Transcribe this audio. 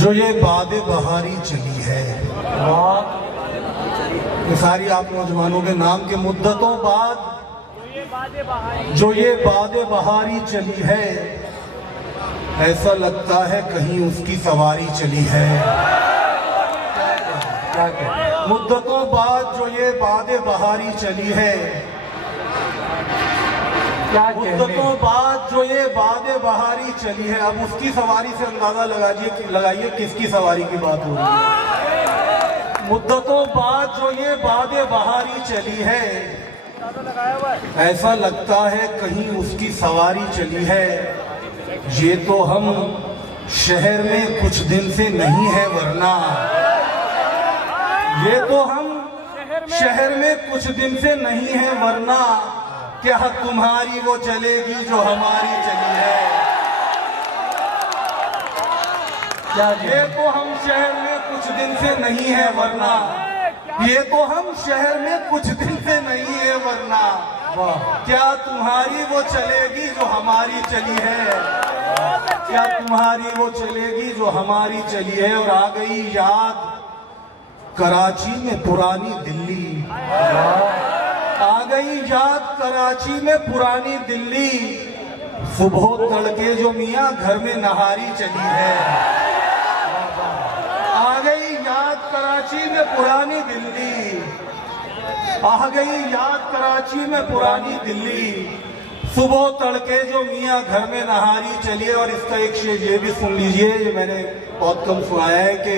जो ये बादे बहारी चली है, ये सारी आप नौजवानों के नाम के मुद्दतों बाद जो ये बादे बहारी चली है, ऐसा लगता है कहीं उसकी सवारी चली है। मुद्दतों बाद जो ये बादे बहारी चली है, मुद्दतों बाद जो ये बादे बहारी चली है, अब उसकी सवारी से अंदाजा लगाइए किसकी सवारी की बात हो रही है। मुद्दतों बाद जो ये बादे बहारी चली है, ऐसा लगता है कहीं उसकी सवारी चली है। ये तो हम शहर में कुछ दिन से नहीं है, वरना ये तो हम शहर में कुछ दिन से नहीं है, वरना क्या तुम्हारी वो चलेगी जो हमारी चली है। ये तो हम शहर में कुछ दिन से नहीं है, वरना ये तो हम शहर में कुछ दिन से नहीं है, वरना क्या तुम्हारी वो चलेगी जो हमारी चली है। क्या तुम्हारी वो चलेगी जो हमारी चली है। और आ गई याद कराची में पुरानी दिल्ली, आ गई याद कराची में पुरानी दिल्ली। सुबह तड़के जो मियाँ घर में नहारी चली है। आ गई याद कराची में पुरानी दिल्ली, आ गई याद कराची में पुरानी दिल्ली। सुबह तड़के जो मियाँ घर में नहारी चलिए। और इसका एक शेर ये भी सुन लीजिए, जो मैंने बहुत कम सुनाया है कि